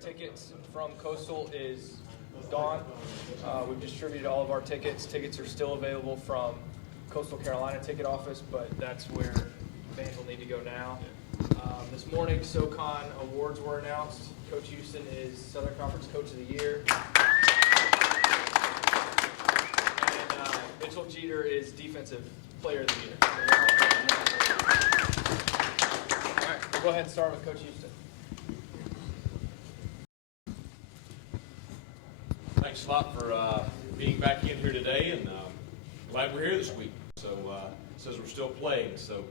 tickets from Coastal is gone. We've distributed all of our tickets. Tickets are still available from Coastal Carolina ticket office, but that's where fans will need to go now. This morning, SoCon awards were announced. Coach Houston is Southern Conference Coach of the Year. And Mitchell Jeter is Defensive Player of the Year. All right, we'll go ahead and start with Coach Houston. Thanks a lot for being back in here today, and glad we're here this week. So it says we're still playing. So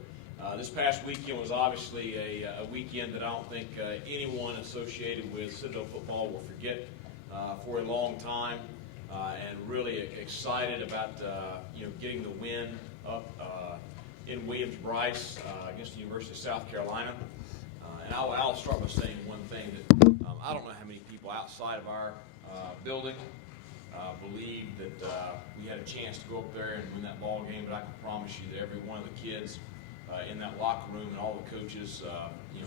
this past weekend was obviously a weekend that I don't think anyone associated with Citadel football will forget for a long time, and really excited about getting the win up in Williams-Brice against the University of South Carolina. And I'll start by saying one thing that I don't know how many people outside of our building believed that we had a chance to go up there and win that ball game, but I can promise you that every one of the kids in that locker room and all the coaches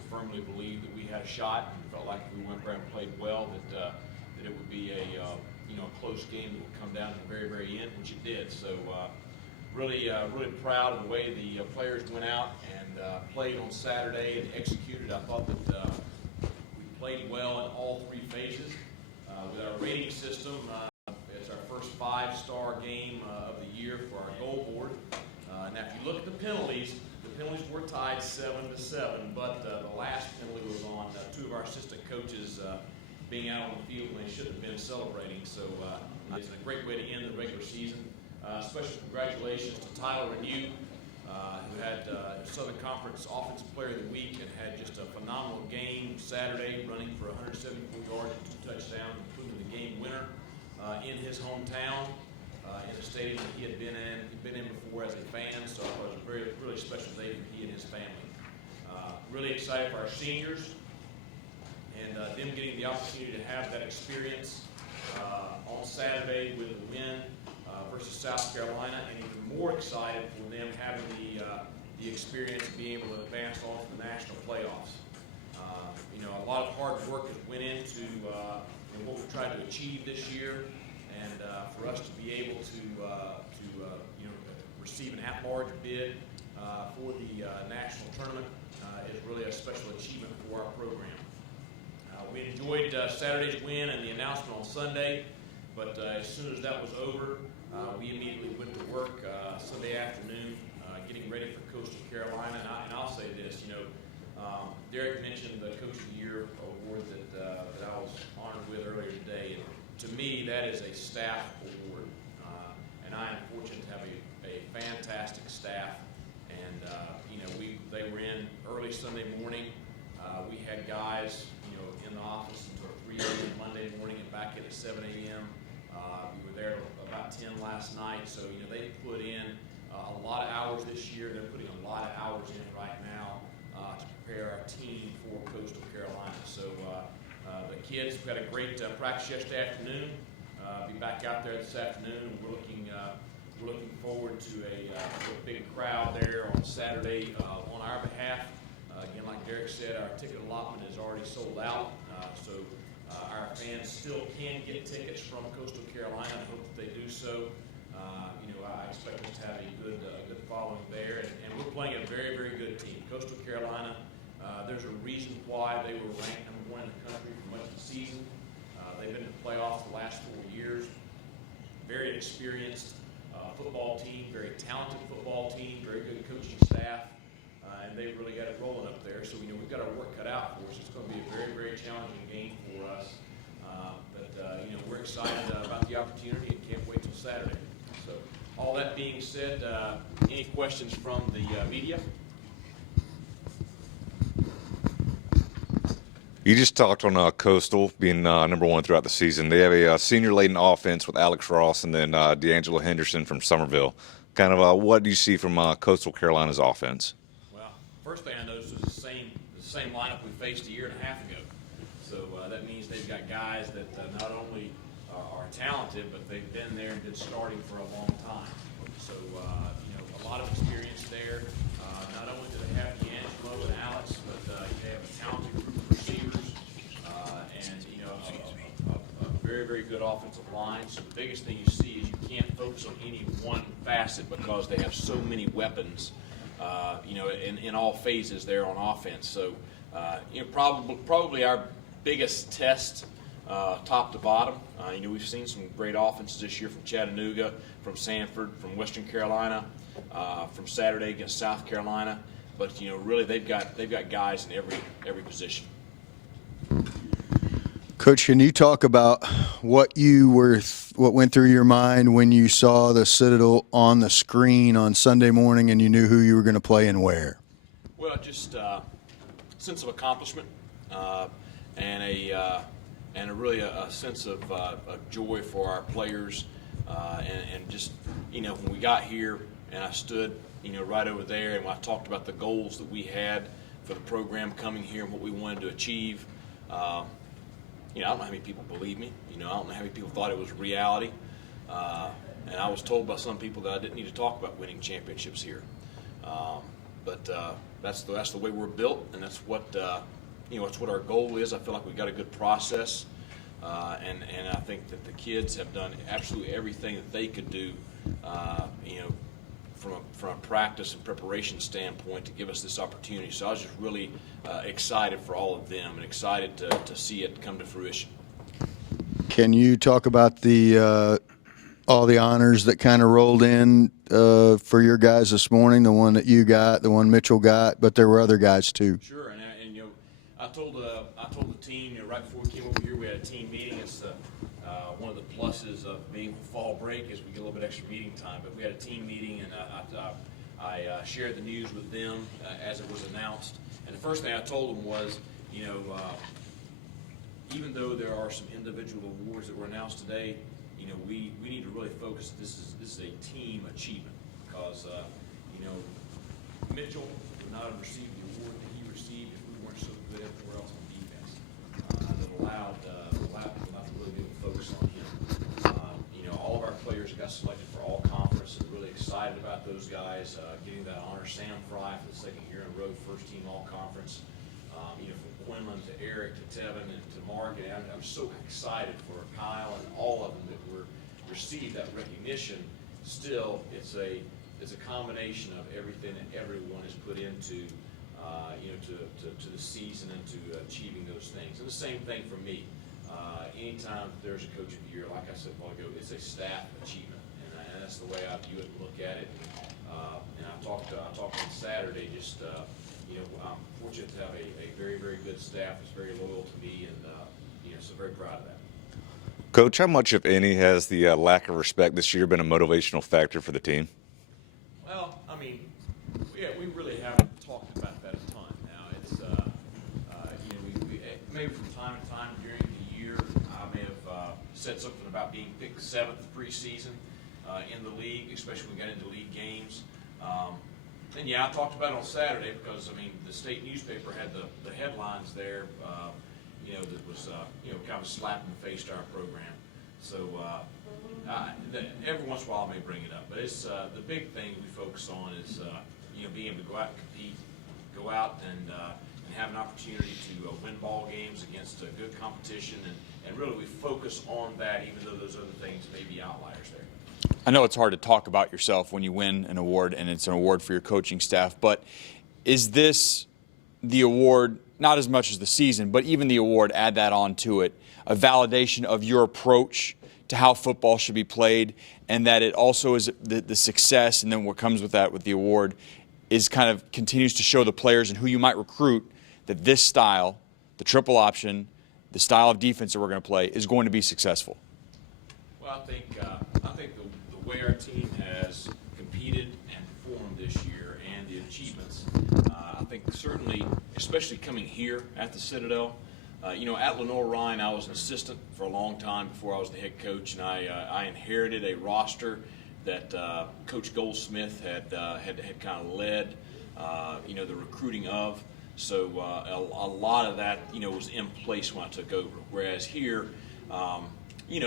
firmly believed that we had a shot and felt like if we went there and played well that it would be a close game that would come down to the very, very end, which it did. So really proud of the way the players went out and played on Saturday and executed. I thought that we played well in all three phases. With our rating system, it's our first 5-star game of the year for our goal board. Now, if you look at the penalties were tied 7-7, but the last penalty was on two of our assistant coaches being out on the field when they should have been celebrating. So it's a great way to end the regular season. Special congratulations to Tyler Renew, who had Southern Conference Offensive Player of the Week and had just a phenomenal game Saturday, running for 174 yards and 2 touchdowns, including the game winner in his hometown, in a stadium that he had been in before as a fan. So it was a really special day for he and his family. Really excited for our seniors and them getting the opportunity to have that experience on Saturday with a win versus South Carolina, and even more excited for them having the experience of being able to advance on to the national playoffs. A lot of hard work has went into what we've tried to achieve this year, and for us to be able to receive an at-large bid for the national tournament is really a special achievement for our program. We enjoyed Saturday's win and the announcement on Sunday, but as soon as that was over, we immediately went to work Sunday afternoon getting ready for Coastal Carolina. And I'll say this, Derek mentioned the Coach of the Year award that I was honored with earlier today. And to me, that is a staff award. And I am fortunate to have a fantastic staff. And, they were in early Sunday morning. We had guys, in the office until 3 a.m. Monday morning and back in at 7 a.m. We were there about 10 last night. So, they put in a lot of hours this year. They're putting a lot of hours in right now to prepare our team for Coastal Carolina. So the kids have got a great practice yesterday afternoon. Be back out there this afternoon. We're looking forward to a big crowd there on Saturday on our behalf. Again, like Derek said, our ticket allotment is already sold out. So our fans still can get tickets from Coastal Carolina. I hope that they do so. I expect us to have a good following there, and we're playing a very, very good team. Coastal Carolina, there's a reason why they were ranked #1 in the country for much of the season. They've been in the playoffs the last 4 years. Very experienced football team, very talented football team, very good coaching staff, and they've really got it rolling up there. So we've got our work cut out for us. It's going to be a very, very challenging game for us, but we're excited about the opportunity and can't wait till Saturday. So all that being said, any questions from the media? You just talked on Coastal being #1 throughout the season. They have a senior-laden offense with Alex Ross and then D'Angelo Henderson from Somerville. Kind of what do you see from Coastal Carolina's offense? Well, first thing I noticed was the same lineup we faced a year and a half ago. So that means they've got guys that not only are talented, but they've been there and been starting for a long time. So a lot of experience there. Not only do they have D'Angelo and Alex, but they have a talented group of receivers, and very good offensive line. So the biggest thing you see is you can't focus on any one facet because they have so many weapons, in all phases there on offense. So, probably our biggest test, top to bottom. We've seen some great offenses this year from Chattanooga, from Sanford, from Western Carolina, from Saturday against South Carolina. But really they've got guys in every position. Coach, can you talk about what went through your mind when you saw the Citadel on the screen on Sunday morning and you knew who you were going to play and where? Well, just sense of accomplishment and really a sense of joy for our players and just when we got here and I stood right over there and I talked about the goals that we had for the program coming here and what we wanted to achieve. I don't know how many people believe me. I don't know how many people thought it was reality. And I was told by some people that I didn't need to talk about winning championships here. But that's the way we're built, and that's what it's what our goal is. I feel like we've got a good process, and I think that the kids have done absolutely everything that they could do, from a practice and preparation standpoint to give us this opportunity. So I was just really excited for all of them and excited to see it come to fruition. Can you talk about the all the honors that kind of rolled in for your guys this morning? The one that you got, the one Mitchell got, but there were other guys too. Sure, and I told the team right before we came over here we had a team meeting. It's one of the pluses of being on fall break is we get a little bit extra meeting time. But we had a team meeting, and I shared the news with them as it was announced. And the first thing I told them was, even though there are some individual awards that were announced today, we need to really focus. This is a team achievement because Mitchell would not have received the award that he received if we weren't so good everywhere else on defense. That allowed people not to really be able to focus on him. All of our players got selected for all conference, and really excited about those guys getting that honor. Sam Fry for the second year in a row, first team all conference. From Quinlan to Eric to Tevin and to Mark, and I'm so excited for Kyle and all of them that received that recognition. Still, it's a combination of everything that everyone has put into to the season and to achieving those things. And the same thing for me. Anytime there's a coach of the year, like I said a while ago, it's a staff achievement, and that's the way I view it and look at it. And I talked on Saturday. Just I'm fortunate to have a very, very good staff that's very loyal to me, and so very proud of that. Coach, how much, if any, has the lack of respect this year been a motivational factor for the team? Well, we really haven't talked about that a ton. Now, it's we maybe from time to time during the year, I may have said something about being picked 7th preseason in the league, especially when we got into league games. And yeah, I talked about it on Saturday because the state newspaper had the headlines there. That was kind of a slap in the face to our program. So every once in a while I may bring it up, but it's the big thing we focus on is being able to go out and compete, go out and have an opportunity to win ball games against good competition, and really we focus on that, even though those other things may be outliers there. I know it's hard to talk about yourself when you win an award, and it's an award for your coaching staff, but is this the award, not as much as the season, but even the award, add that on to it, a validation of your approach to how football should be played, and that it also is the success, and then what comes with that with the award is kind of continues to show the players and who you might recruit that this style, the triple option, the style of defense that we're going to play is going to be successful? Well, I think the way our team has competed and performed this year and the achievements, I think certainly, especially coming here at the Citadel, at Lenore-Ryan, I was an assistant for a long time before I was the head coach, and I inherited a roster that Coach Goldsmith had kind of led, the recruiting of. So a lot of that, was in place when I took over. Whereas here, we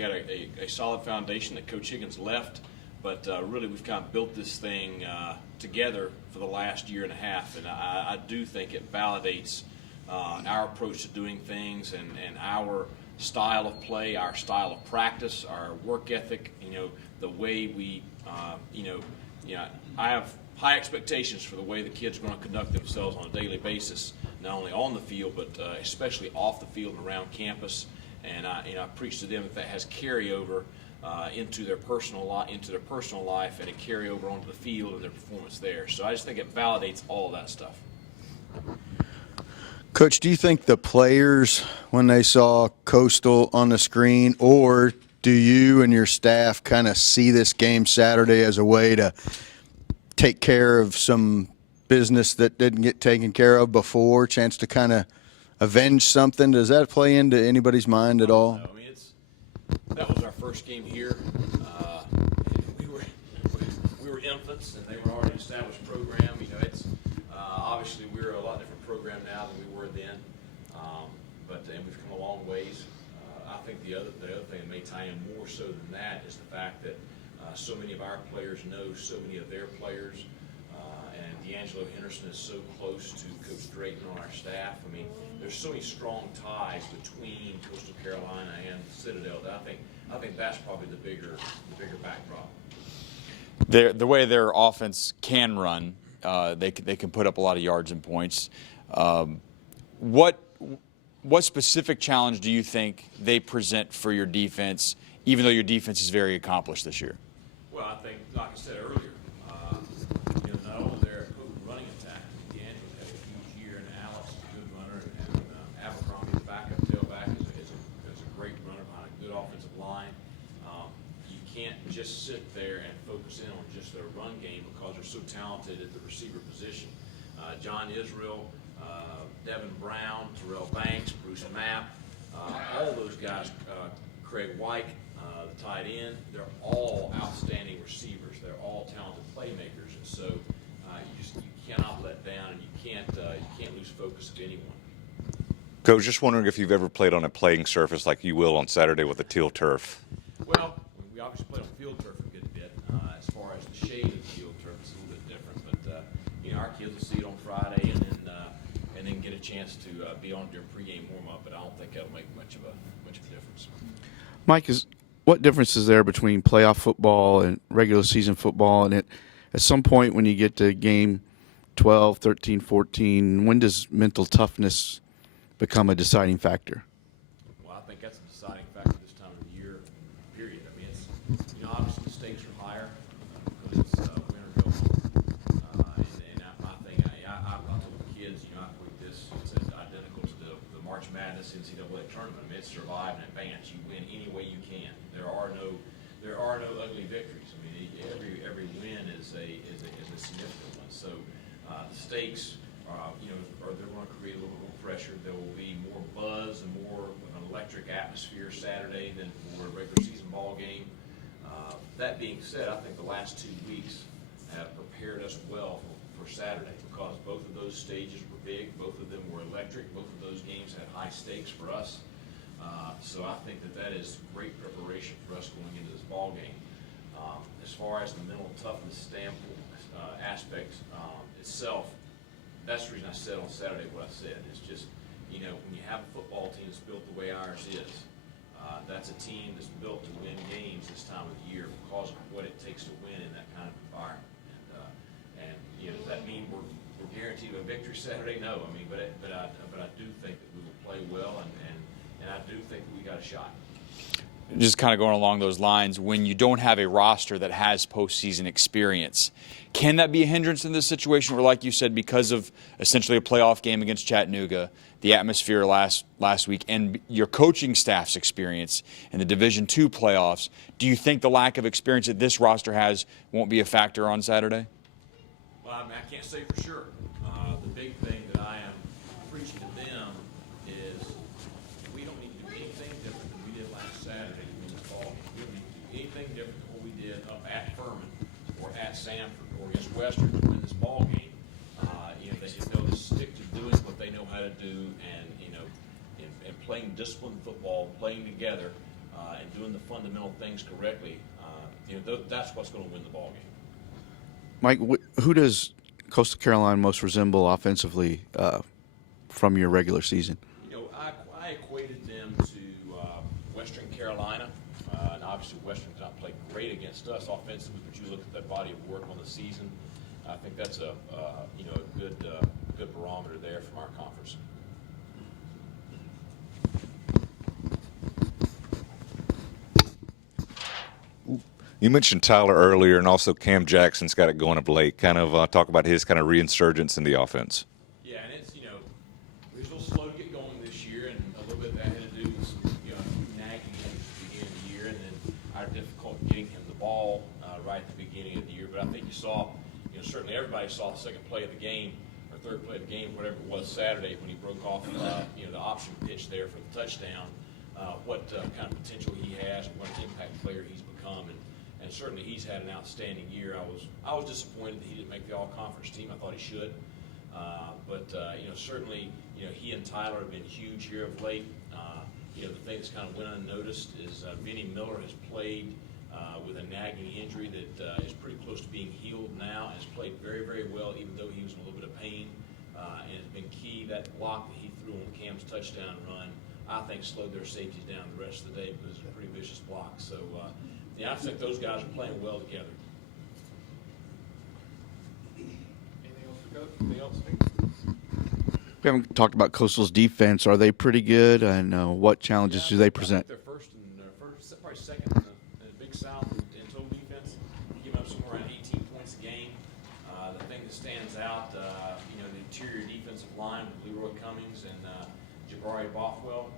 had a solid foundation that Coach Higgins left, but really we've kind of built this thing together for the last year and a half, and I do think it validates our approach to doing things and our style of play, our style of practice, our work ethic, the way we, I have high expectations for the way the kids are going to conduct themselves on a daily basis, not only on the field, but especially off the field and around campus. And I preach to them that has carryover into their personal life, and a carryover onto the field and their performance there. So I just think it validates all of that stuff. Coach, do you think the players, when they saw Coastal on the screen, or do you and your staff kind of see this game Saturday as a way to take care of some business that didn't get taken care of before, chance to kind of avenge something? Does that play into anybody's mind at all? No, I mean, that was our first game here. We were infants, and they were already an established program. It's obviously we're a lot different program now than we were then, and we've come a long ways. I think the other thing that may tie in more so than that is the fact that so many of our players know so many of their players, and D'Angelo Henderson is so close to Coach Drayton on our staff. I mean, there's so many strong ties between Coastal Carolina and Citadel that I think that's probably the bigger backdrop. The way their offense can run, they can put up a lot of yards and points. What specific challenge do you think they present for your defense, even though your defense is very accomplished this year? Well, I think, like I said earlier, not only their potent running attack, D'Angelo's had a huge year, and Alex is a good runner, and Abercrombie, the backup tailback, is a great runner behind a good offensive line. You can't just sit there and focus in on just their run game because they're so talented at the receiver position. John Israel, Devin Brown, Terrell Banks, Bruce Mapp, all those guys, Craig White, the tight end, they're all outstanding receivers. They're all talented playmakers, and so you cannot let down, and you can't lose focus of anyone. Coach, just wondering if you've ever played on a playing surface like you will on Saturday with a teal turf. Well, we obviously played on field turf a good bit. As far as the shade of the field turf, it's a little bit different, but our kids will see it on Friday, and then get a chance to be on during pregame warm-up. But I don't think that'll make much of a difference. Mike, what difference is there between playoff football and regular season football? And at some point when you get to game 12, 13, 14, when does mental toughness become a deciding factor? Well, I think that's a deciding factor this time of the year, period. I mean, it's, obviously the stakes are higher because it's winter and my thing, I told the kids, I put this, it's identical to the March Madness NCAA tournament. I mean, it's survive and advance. You win any way you can. There are no ugly victories. I mean, every win is a significant one. So the stakes, they're going to create a little bit more pressure. There will be more buzz and more of an electric atmosphere Saturday than for a regular season ball game. That being said, I think the last 2 weeks have prepared us well for Saturday because both of those stages were big, both of them were electric, both of those games had high stakes for us. So I think that is great preparation for us going into this ball game. As far as the mental toughness standpoint aspect itself, that's the reason I said on Saturday what I said. It's just, when you have a football team that's built the way ours is, that's a team that's built to win games this time of the year because of what it takes to win in that kind of environment. And does that mean we're guaranteed a victory Saturday? No. I mean, but I do think that we will play well, and I do think that we got a shot. Just kind of going along those lines, when you don't have a roster that has postseason experience, can that be a hindrance in this situation where, like you said, because of essentially a playoff game against Chattanooga, the atmosphere last week, and your coaching staff's experience in the Division II playoffs, do you think the lack of experience that this roster has won't be a factor on Saturday? Well, I mean, I can't say for sure. The big thing that I am preaching to them is we don't need to do anything different than we did last Saturday to win this ball game. We don't need to do anything different than what we did up at Furman or at Sanford or against Western to win this ball game. They'll just stick to doing what they know how to do and playing disciplined football, playing together, and doing the fundamental things correctly. That's what's going to win the ball game. Mike, who does Coastal Carolina most resemble offensively from your regular season? I equated them to Carolina. And obviously Western did not play great against us offensively, but you look at that body of work on the season, I think that's a good barometer there from our conference. You mentioned Tyler earlier, and also Cam Jackson's got it going up late. Kind of talk about his kind of reinsurgence in the offense. Yeah, and it's, he was a little slow to get going this year, and a little bit of that had to do with some, nagging at the beginning of the year, and then our difficulty getting him the ball right at the beginning of the year. But I think you saw, certainly everybody saw the second play of the game, or third play of the game, whatever it was Saturday when he broke off, the option pitch there for the touchdown, what kind of potential he has, and what an impact player he's become. And certainly he's had an outstanding year. I was disappointed that he didn't make the all-conference team. I thought he should. But certainly, he and Tyler have been huge here of late. The thing that's kind of went unnoticed is Vinny Miller has played with a nagging injury that is pretty close to being healed now, and has played very, very well, even though he was in a little bit of pain. And it's been key. That block that he threw on Cam's touchdown run, I think, slowed their safeties down the rest of the day because it was a pretty vicious block. So, I think those guys are playing well together. Anything else for Coach? Anything else? We haven't talked about Coastal's defense. Are they pretty good? And what challenges do they present? They're first, probably second in the Big South in total defense. Give up somewhere around 18 points a game. The thing that stands out, the interior defensive line with Leroy Cummings and Jabari Bothwell,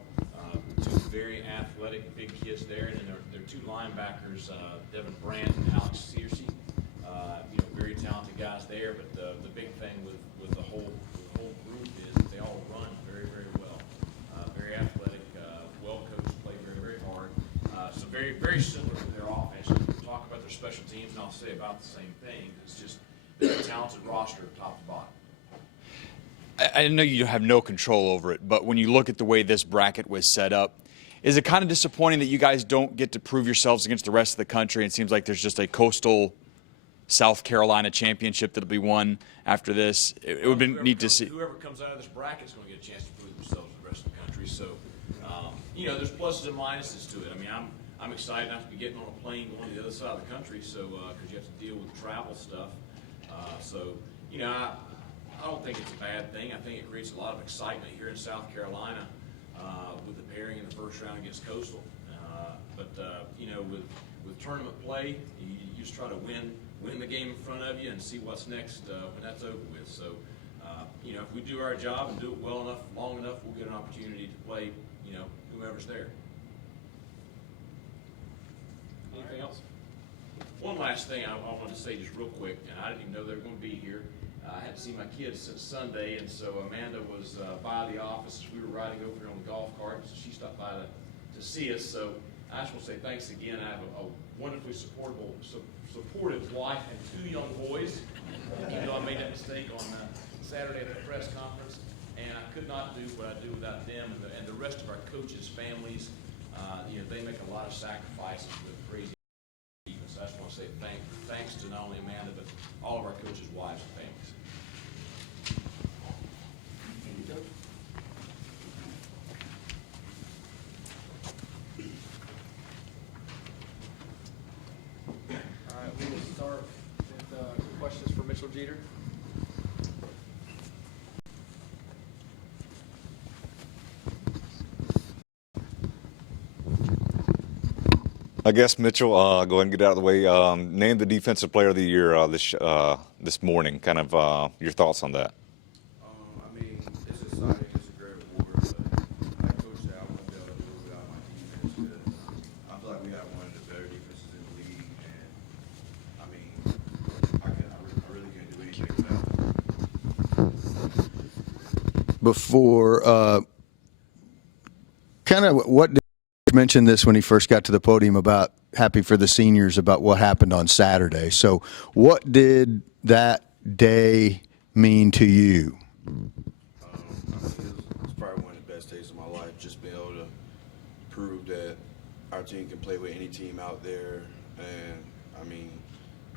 two very athletic, big kids there, and then their two linebackers, Devin Brandt and Alex Searcy. Very talented guys there. But the big thing with the whole group is that they all run very, very well. Very athletic, well coached, play very, very hard. So very, very similar to their offense. We talk about their special teams, and I'll say about the same thing. It's just they're a talented roster top to bottom. I know you have no control over it, but when you look at the way this bracket was set up, is it kind of disappointing that you guys don't get to prove yourselves against the rest of the country? It seems like there's just a Coastal South Carolina championship that'll be won after this. It would be neat to see. Whoever comes out of this bracket is going to get a chance to prove themselves to the rest of the country. So, there's pluses and minuses to it. I mean, I'm excited not to be getting on a plane going to the other side of the country, so because you have to deal with the travel stuff. I don't think it's a bad thing. I think it creates a lot of excitement here in South Carolina with the pairing in the first round against Coastal. With tournament play, you just try to win the game in front of you and see what's next when that's over with. So, if we do our job and do it well enough, long enough, we'll get an opportunity to play, whoever's there. Anything else? One last thing I want to say just real quick, and I didn't even know they were going to be here. I had to see my kids since Sunday, and so Amanda was by the office as we were riding over here on the golf cart, so she stopped by to see us. So I just want to say thanks again. I have a wonderfully supportive wife and two young boys, even though I made that mistake on Saturday at the press conference, and I could not do what I do without them and the rest of our coaches' families. They make a lot of sacrifices with crazy defense. I just want to say thanks to not only Amanda, but all of our coaches' wives and families. All right, we will start with questions for Mitchell Jeter. I guess, Mitchell, go ahead and get out of the way. Name the Defensive Player of the Year this morning. Kind of your thoughts on that. It's exciting. It's a great award, but like Coach said, I won't be able to do it without my defense because I feel like we have one of the better defenses in the league, and I really can't do anything without them. Before, kind of what did you mention this when he first got to the podium about happy for the seniors about what happened on Saturday. So what did that day mean to you? It's probably one of the best days of my life, just being able to prove that our team can play with any team out there, and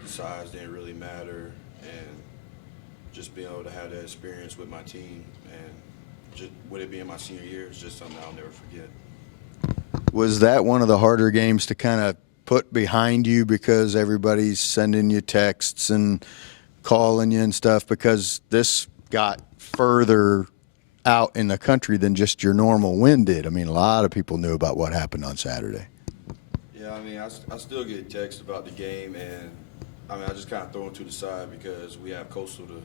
the size didn't really matter, and just being able to have that experience with my team, and just with it being my senior year is just something I'll never forget. Was that one of the harder games to kind of put behind you because everybody's sending you texts and calling you and stuff, because this got further out in the country than just your normal win did? I mean, a lot of people knew about what happened on Saturday. Yeah, I mean, I still get texts about the game, and I mean, I just kind of throw them to the side because we have Coastal to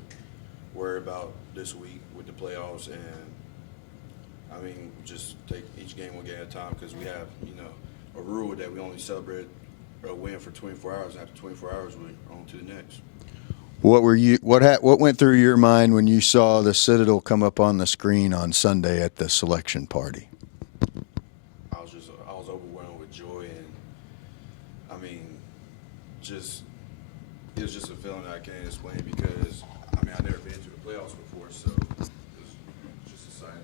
worry about this week with the playoffs, and I mean, just take each game one game at a time because we have, a rule that we only celebrate a win for 24 hours. And after 24 hours, we're on to the next. What went through your mind when you saw the Citadel come up on the screen on Sunday at the selection party? I was overwhelmed with joy, and I mean, it was just a feeling that I can't explain because I mean, I've never been to the playoffs before, so it was just exciting.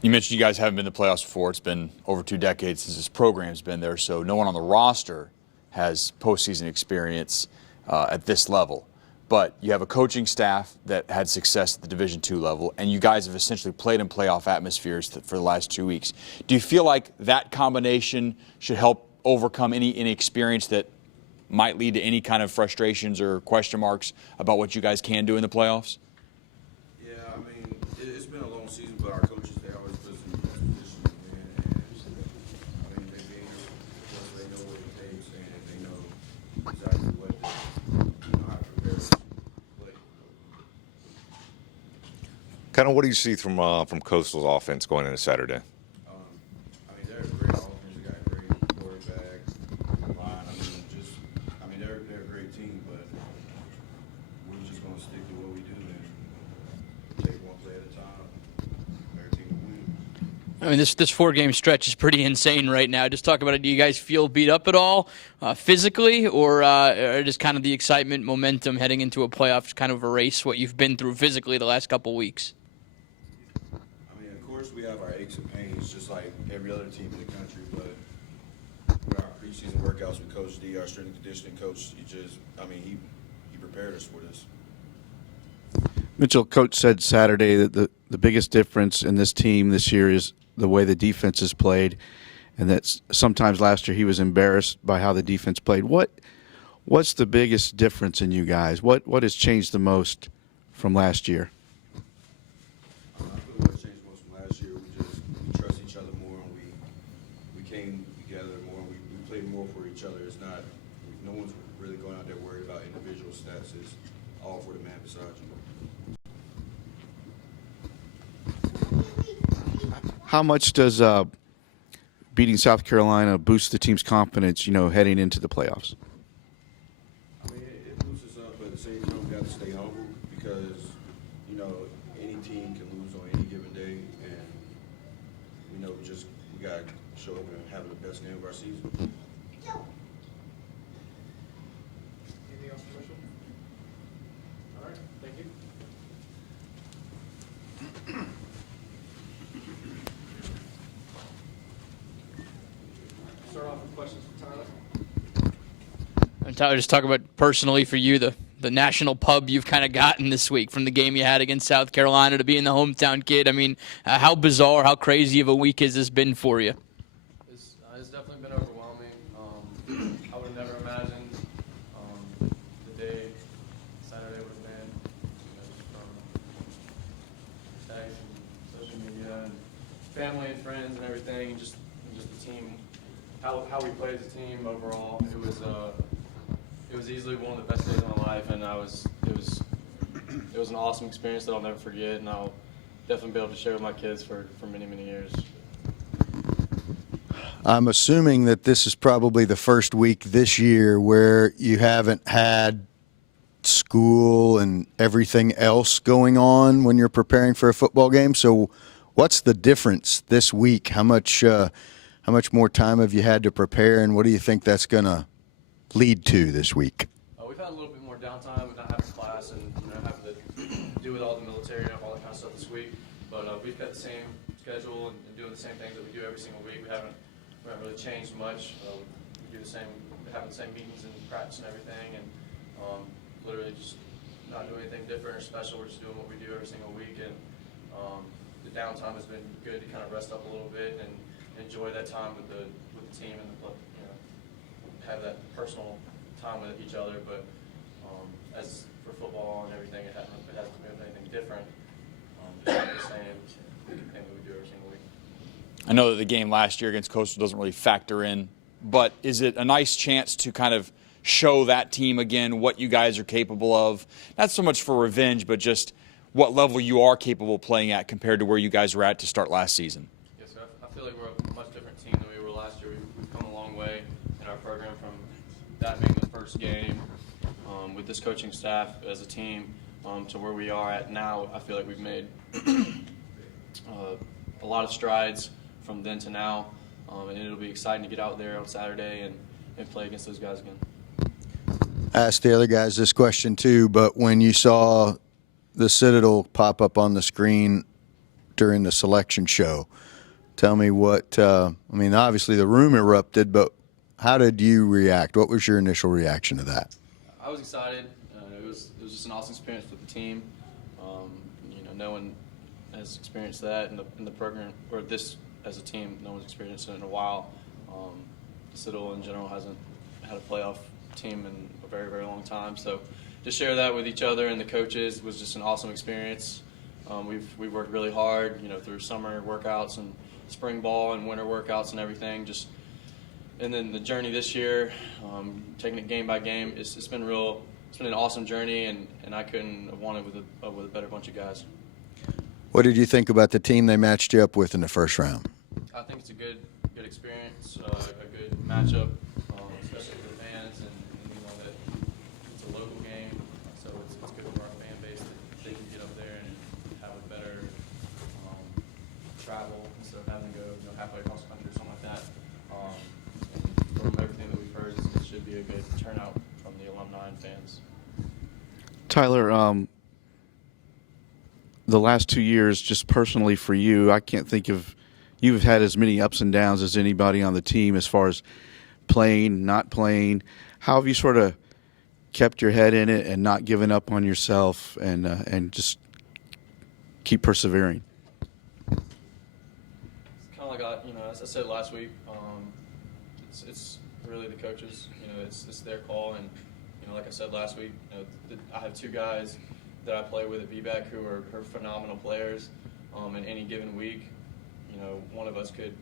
You mentioned you guys haven't been to the playoffs before. It's been over 2 decades since this program's been there, so no one on the roster has postseason experience at this level. But you have a coaching staff that had success at the Division II level, and you guys have essentially played in playoff atmospheres for the last 2 weeks. Do you feel like that combination should help overcome any inexperience that might lead to any kind of frustrations or question marks about what you guys can do in the playoffs? Yeah, I mean, it's been a long season, but our coaches, they always put us in the best position to win. And I mean, they've been here because they know what it takes, and they know exactly how to prepare to play. Kind of what do you see from Coastal's offense going into Saturday? I mean, they're a great offense. They got a great quarterback, line. I mean, they're a great team, but we're just going to stick to what we do and take one play at a time. Every team will win. I mean, this 4-game stretch is pretty insane right now. Just talk about it. Do you guys feel beat up at all physically, or just kind of the excitement, momentum heading into a playoff kind of erase what you've been through physically the last couple weeks? I mean, of course, we have our aches and pains just like every other team in the country, but with our preseason workouts with Coach D, our strength and conditioning coach, he prepared us for this. Mitchell, Coach said Saturday that the biggest difference in this team this year is the way the defense is played, and that sometimes last year he was embarrassed by how the defense played. What's the biggest difference in you guys? What has changed the most from last year? I feel what changed most from last year. We trust each other more, and we came together more. We played more for each other. It's not, no one's really going out there worried about individual stats. It's all for the man beside you. How much does beating South Carolina boost the team's confidence, heading into the playoffs? I mean, it boosts us up, but at the same time, we got to stay humble because, any team can lose on any given day, and, we got to show up and have the best game of our season. Anything else, Commissioner? All right, thank you. Start off with questions for Tyler. And Tyler, just talk about personally for you the national pub you've kind of gotten this week from the game you had against South Carolina to being the hometown kid. I mean, how bizarre, how crazy of a week has this been for you? It's definitely been overwhelming. I would have never imagined the day Saturday would have been, just from text and social media and family and friends and everything, and just the team, how we played as a team overall. It was easily one of the best days of my life, and it was an awesome experience that I'll never forget, and I'll definitely be able to share with my kids for many, many years. I'm assuming that this is probably the first week this year where you haven't had school and everything else going on when you're preparing for a football game. So what's the difference this week? How much more time have you had to prepare, and what do you think that's going to lead to this week? We've had a little bit more downtime with not having class and having to do with all the military and all that kind of stuff this week. But we've got the same schedule and doing the same things that we do every single week. We haven't really changed much. We do having the same meetings and practice and everything, and literally just not doing anything different or special. We're just doing what we do every single week, and the downtime has been good to kind of rest up a little bit and enjoy that time with the team and have that personal time with each other. But as for football and everything, it hasn't been anything different. Just the same thing that we do every single week. I know that the game last year against Coastal doesn't really factor in, but is it a nice chance to kind of show that team again what you guys are capable of? Not so much for revenge, but just what level you are capable of playing at compared to where you guys were at to start last season. Yes, sir. I feel like we're a much different team than we were last year. We've come a long way in our program from that being the first game with this coaching staff as a team to where we are at now. I feel like we've made a lot of strides from then to now, and it'll be exciting to get out there on Saturday and play against those guys again. I asked the other guys this question too, but when you saw the Citadel pop up on the screen during the selection show, tell me what, I mean, obviously the room erupted, but how did you react? What was your initial reaction to that? I was excited. It was just an awesome experience with the team. No one has experienced that in the program, or this as a team. No one's experienced it in a while. Citadel in general hasn't had a playoff team in a very, very long time. So to share that with each other and the coaches was just an awesome experience. We've worked really hard, through summer workouts and spring ball and winter workouts and everything. And then the journey this year, taking it game by game, it's been an awesome journey, and I couldn't have won it with a better bunch of guys. What did you think about the team they matched you up with in the first round? I think it's a good experience, a good matchup, especially for the fans, and that it's a local game, so it's good for our fan base that they can get up there and have a better travel instead of having to go halfway across the country or something like that. And from everything that we've heard, it should be a good turnout from the alumni and fans. Tyler, the last 2 years, just personally for you, I can't think of you've had as many ups and downs as anybody on the team as far as playing, not playing. How have you sort of kept your head in it and not given up on yourself and just keep persevering? It's kind of like as I said last week, it's really the coaches. It's their call, and like I said last week, I have two guys that I play with at VBAC who are phenomenal players. In any given week, one of us could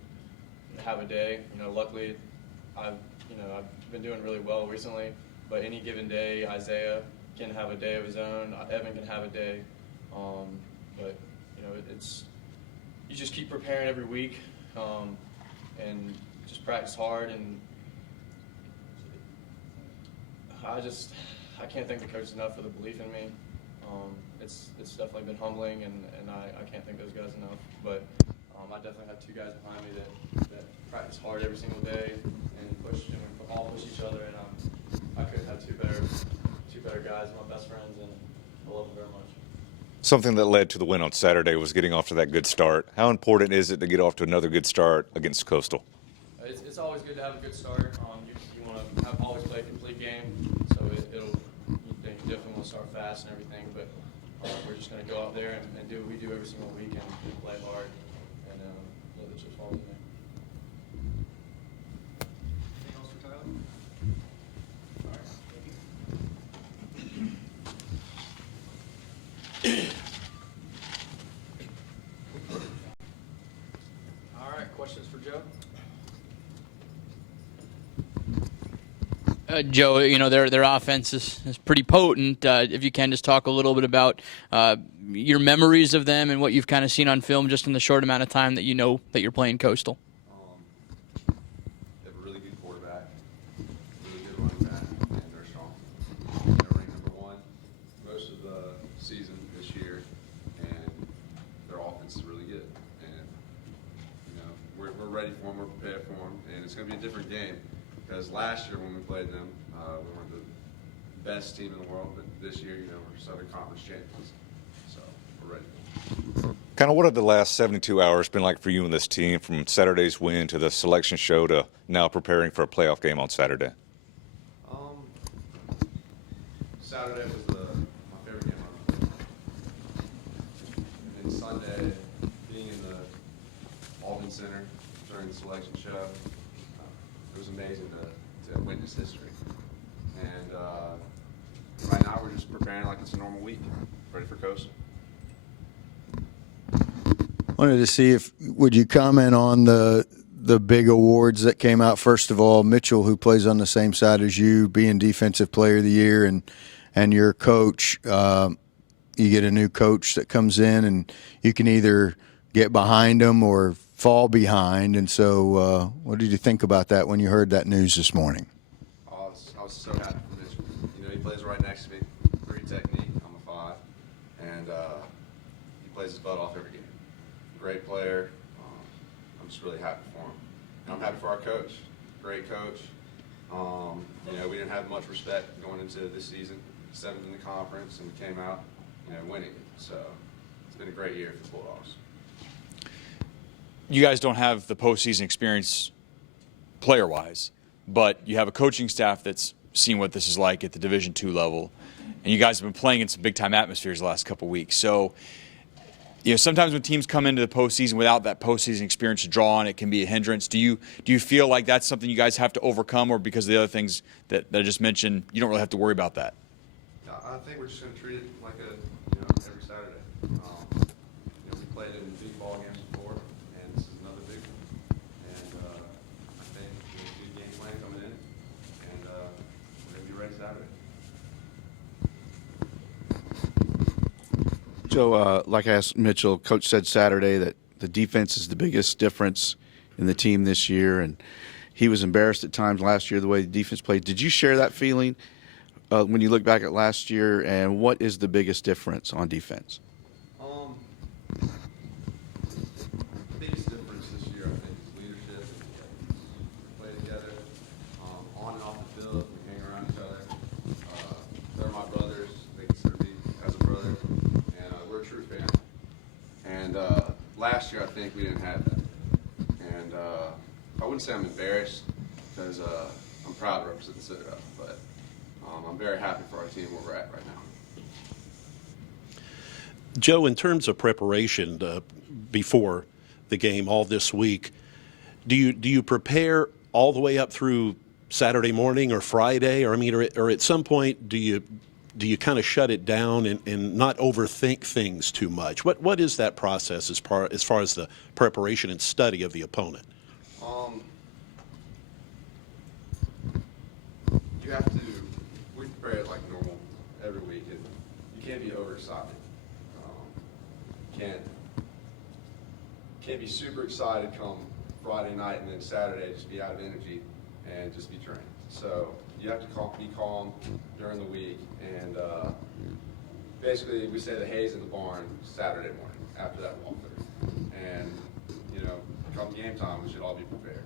have a day. Luckily, I've been doing really well recently. But any given day, Isaiah can have a day of his own. Evan can have a day. But it's you just keep preparing every week, and just practice hard. And I can't thank the coaches enough for the belief in me. It's definitely been humbling, and I can't thank those guys enough. But I definitely have two guys behind me that practice hard every single day and push, and we all push each other. And I couldn't have two better guys, my best friends, and I love them very much. Something that led to the win on Saturday was getting off to that good start. How important is it to get off to another good start against Coastal? It's always good to have a good start. You want to always play a complete game, so you definitely want to start fast and everything. But we're just going to go out there and do what we do every single week and play hard and let the chips fall in there. Anything else for Tyler? All right. All right. Questions for Joe? Joe, their offense is pretty potent. If you can just talk a little bit about your memories of them and what you've kind of seen on film just in the short amount of time that that you're playing Coastal. They have a really good quarterback, really good running back, and they're strong. They're ranked number one most of the season this year, and their offense is really good. And we're ready for them, we're prepared for them, and it's going to be a different game. Because last year when we played them, we weren't the best team in the world, but this year, we're Southern Conference champions, so we're ready. Kind of what have the last 72 hours been like for you and this team, from Saturday's win to the selection show to now preparing for a playoff game on Saturday? Saturday was my favorite game I played. And then Sunday, being in the Alden Center, during the selection show. It was amazing to witness history. And right now we're just preparing like it's a normal week, ready for Coastal. Wanted to see if would you comment on the big awards that came out. First of all, Mitchell, who plays on the same side as you, being Defensive Player of the Year, and your coach. You get a new coach that comes in, and you can either get behind him or fall behind. And so, what did you think about that when you heard that news this morning? I was so happy for Mitchell. You know, he plays right next to me. Great technique. I'm a 5, and he plays his butt off every game. Great player. I'm just really happy for him. And I'm happy for our coach. Great coach. You know, we didn't have much respect going into this season. 7th in the conference, and we came out, you know, winning. So it's been a great year for the Bulldogs. You guys don't have the postseason experience player-wise, but you have a coaching staff that's seen what this is like at the Division II level, and you guys have been playing in some big-time atmospheres the last couple of weeks. So, you know, sometimes when teams come into the postseason without that postseason experience to draw on, it can be a hindrance. Do you feel like that's something you guys have to overcome, or because of the other things that I just mentioned, you don't really have to worry about that? I think we're just going to treat it like every Saturday. You know, we played in big ball games before, and this is another big one. And I think we're going to do game plan coming in, and we're going to be ready Saturday. Joe, like I asked Mitchell, Coach said Saturday that the defense is the biggest difference in the team this year, and he was embarrassed at times last year the way the defense played. Did you share that feeling when you look back at last year, and what is the biggest difference on defense? Biggest difference this year, I think, is leadership. We play together on and off the field. We hang around each other. They're my brothers. They consider me as a brother, and we're a true family. And last year, I think we didn't have that. And I wouldn't say I'm embarrassed, because I'm proud to represent the Citadel, but I'm very happy for our team where we're at right now. Joe, in terms of preparation before the game all this week, do you prepare all the way up through Saturday morning or Friday, or or at some point do you kind of shut it down and not overthink things too much? What is that process as far as the preparation and study of the opponent? You have to. We prepare it like normal every week, and you can't be overexcited. Can't be super excited come Friday night and then Saturday just be out of energy and just be drained. So you have to be calm during the week, and basically we say the hay's in the barn Saturday morning after that walkthrough, and you know, come game time we should all be prepared.